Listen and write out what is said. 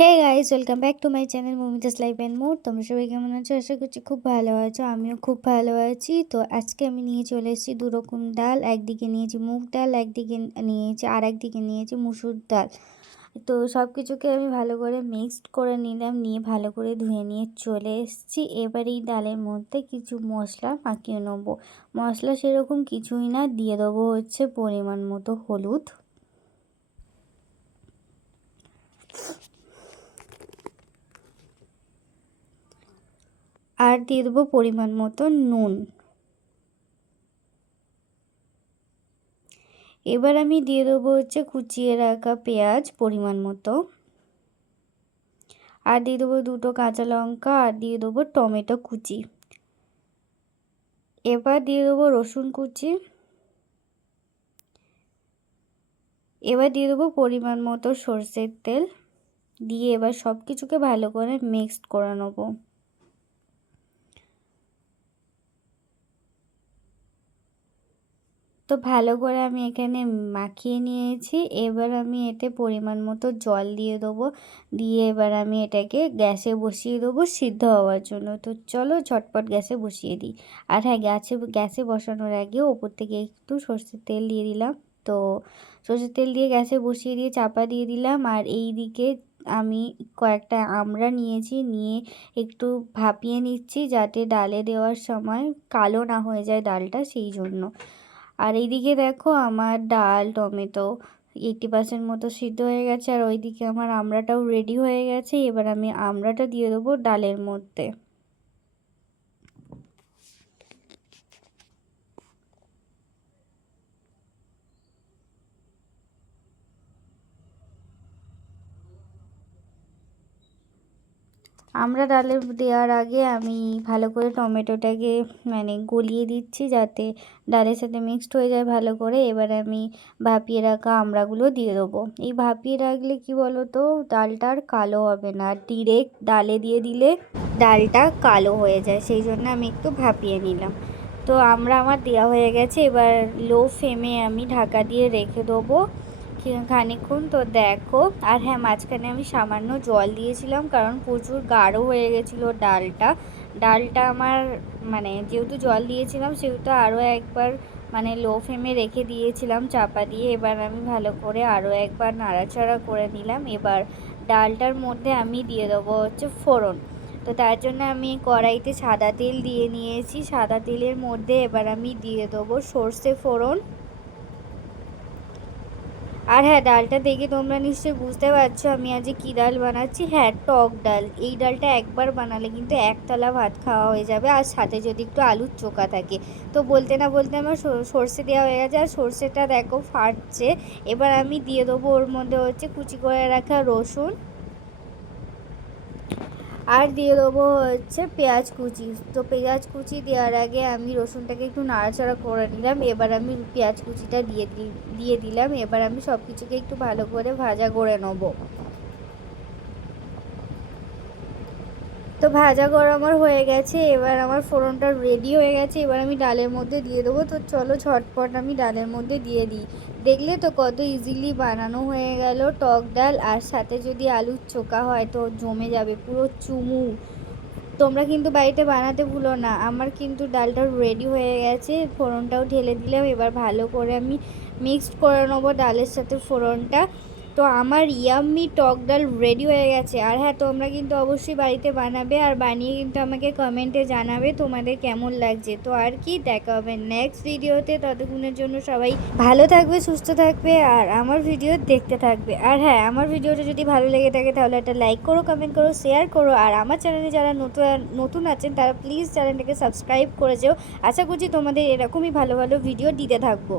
Hey guys welcome back to my channel Mumita's life and more তোমরা সবাই কেমন আছো? আশা করছি খুব ভালো আছো, আমিও খুব ভালো আছি। তো আজকে আমি নিয়ে চলে এসেছি দুরকম ডাল, একদিকে নিয়েছি মুগ ডাল, একদিকে নিয়েছি আর একদিকে নিয়েছি মুসুর ডাল। তো সব কিছুকে আমি ভালো করে মিক্সড করে নিলাম, নিয়ে ভালো করে ধুয়ে নিয়ে চলে এসেছি। এবার এই ডালের মধ্যে কিছু মশলা মাখিয়ে নেব। মশলা সেরকম কিছুই না, দিয়ে দেবো হচ্ছে পরিমাণ মতো হলুদ। আর দিয়ে দেবো পরিমাণ মতো নুন। এবার আমি দিয়ে দেবো হচ্ছে কুচিয়ে রাখা পেঁয়াজ পরিমাণ মতো। আর দিয়ে দেবো দুটো কাঁচা লঙ্কা আর দিয়ে দেবো টমেটো কুচি। এবার দিয়ে দেবো রসুন কুচি। এবার দিয়ে দেবো পরিমাণ মতো সর্ষের তেল। দিয়ে এবার সব কিছুকে ভালো করে মিক্সড করে নেব। তো ভালো করে আমি এখানে মাখিয়ে নিয়েছি। এবার আমি এতে পরিমাণ মতো জল দিয়ে দেবো। দিয়ে এবার আমি এটাকে গ্যাসে বসিয়ে দেবো সিদ্ধ হওয়ার জন্য। তো চলো ঝটপট গ্যাসে বসিয়ে দিই। আর হ্যাঁ গ্যাসে গ্যাসে বসানোর আগে ওপর থেকে একটু সর্ষের তেল দিয়ে দিলাম। তো সর্ষের তেল দিয়ে গ্যাসে বসিয়ে দিয়ে চাপা দিয়ে দিলাম। আর এই দিকে আমি কয়েকটা আমড়া নিয়েছি। নিয়ে একটু ভাপিয়ে নিচ্ছি যাতে ডালে দেওয়ার সময় কালো না হয়ে যায় ডালটা, সেই জন্য। আর এইদিকে দেখো আমার ডাল, টমেটো এইটি পার্সেন্ট মতো সিদ্ধ হয়ে গেছে। আর ওইদিকে আমার আমড়াটাও রেডি হয়ে গেছে। এবার আমি আমড়াটা দিয়ে দেবো ডালের মধ্যে। আমরা ডালে দেওয়ার আগে আমি ভালো করে টমেটোটাকে মানে গলিয়ে দিচ্ছি যাতে ডালের সাথে মিক্সড হয়ে যায় ভালো করে। এবার আমি ভাপিয়ে রাখা আমড়াগুলো দিয়ে দেবো। এই ভাপিয়ে রাখলে কি বলো তো ডালটা আর কালো হবে না। ডিরেক্ট ডালে দিয়ে দিলে ডালটা কালো হয়ে যায়। সেই জন্য আমি একটু ভাপিয়ে নিলাম। তো আমরা আমার দেওয়া হয়ে গেছে। এবার লো ফ্লেমে আমি ঢাকা দিয়ে রেখে দেবো। খানিক্ষণ তো দেখো। আর হ্যাঁ মাঝখানে আমি সামান্য জল দিয়েছিলাম কারণ প্রচুর গাঢ় হয়ে গেছিল ডালটা। ডালটা আমার মানে যেহেতু জল দিয়েছিলাম, সেহেতু আরও একবার মানে লো ফ্লেমে রেখে দিয়েছিলাম চাপা দিয়ে। এবার আমি ভালো করে আরও একবার নাড়াচাড়া করে নিলাম। এবার ডালটার মধ্যে আমি দিয়ে দেবো হচ্ছে ফোড়ন। তো তার জন্য আমি কড়াইতে সাদা তেল দিয়ে নিয়েছি। সাদা তেলের মধ্যে এবার আমি দিয়ে দেবো সর্ষে ফোড়ন। আর হ্যাঁ ডালটা দেখে তোমরা নিশ্চয়ই বুঝতে পারছ আমি আজকে কী ডাল বানাচ্ছি। হ্যাঁ টক ডাল। এই ডালটা একবার বানালে কিন্তু একতলা ভাত খাওয়া হয়ে যাবে আর সাথে যদি একটু আলুর চোখা থাকে। তো বলতে না বলতে আমার সর্ষে দেওয়া হয়ে গেছে আর সর্ষেটা দেখো ফাটছে। এবার আমি দিয়ে দেবো ওর মধ্যে হচ্ছে কুচি করে রাখা রসুন। আর দিয়ে দেবো হচ্ছে পেঁয়াজ কুচি। তো পেঁয়াজ কুচি দেওয়ার আগে আমি রসুনটাকে একটু নাড়াচাড়া করে নিলাম। এবার আমি পেঁয়াজ কুচিটা দিয়ে দিয়ে দিলাম। এবার আমি সব কিছুকে একটু ভালো করে ভাজা করে নেব। তো ভাজা করা আমার হয়ে গেছে, এবার আমার ফোড়নটা রেডি হয়ে গেছে, এবার আমি ডালের মধ্যে দিয়ে দেবো। তো চলো ঝটপট আমি ডালের মধ্যে দিয়ে দিই। দেখলে তো কত ইজিলি বানানো হয়ে গেল টক ডাল, আর সাথে যদি আলুর চোকা হয় তো জমে যাবে পুরো চুমু। তোমরা কিন্তু বাড়িতে বানাতে ভুলো না, আমার কিন্তু ডালটা রেডি হয়ে গেছে, ফোড়নটাও ঢেলে দিলাম। এবার ভালো করে আমি মিক্সড করে নেব ডালের সাথে ফোড়নটা। তো আমার ইয়াম্মি টক ডাল রেডি হয়ে গেছে। আর হ্যাঁ তোমরা কিন্তু অবশ্যই বাড়িতে বানাবে আর বানিয়ে কিন্তু আমাকে কমেন্টে জানাবে তোমাদের কেমন লাগছে। তো আর কি, দেখা হবে নেক্সট ভিডিওতে ততক্ষণের জন্য সবাই ভালো থাকবে, সুস্থ থাকবে আর আমার ভিডিও দেখতে থাকবে। আর হ্যাঁ আমার ভিডিওটা যদি ভালো লেগে থাকে তাহলে একটা লাইক করো কমেন্ট করো শেয়ার করো। আর আমার চ্যানেলে যারা নতুন নতুন আছেন তারা প্লিজ চ্যানেলটাকে সাবস্ক্রাইব করে যেও। আশা করছি তোমাদের এরকমই ভালো ভালো ভিডিও দিতে থাকব।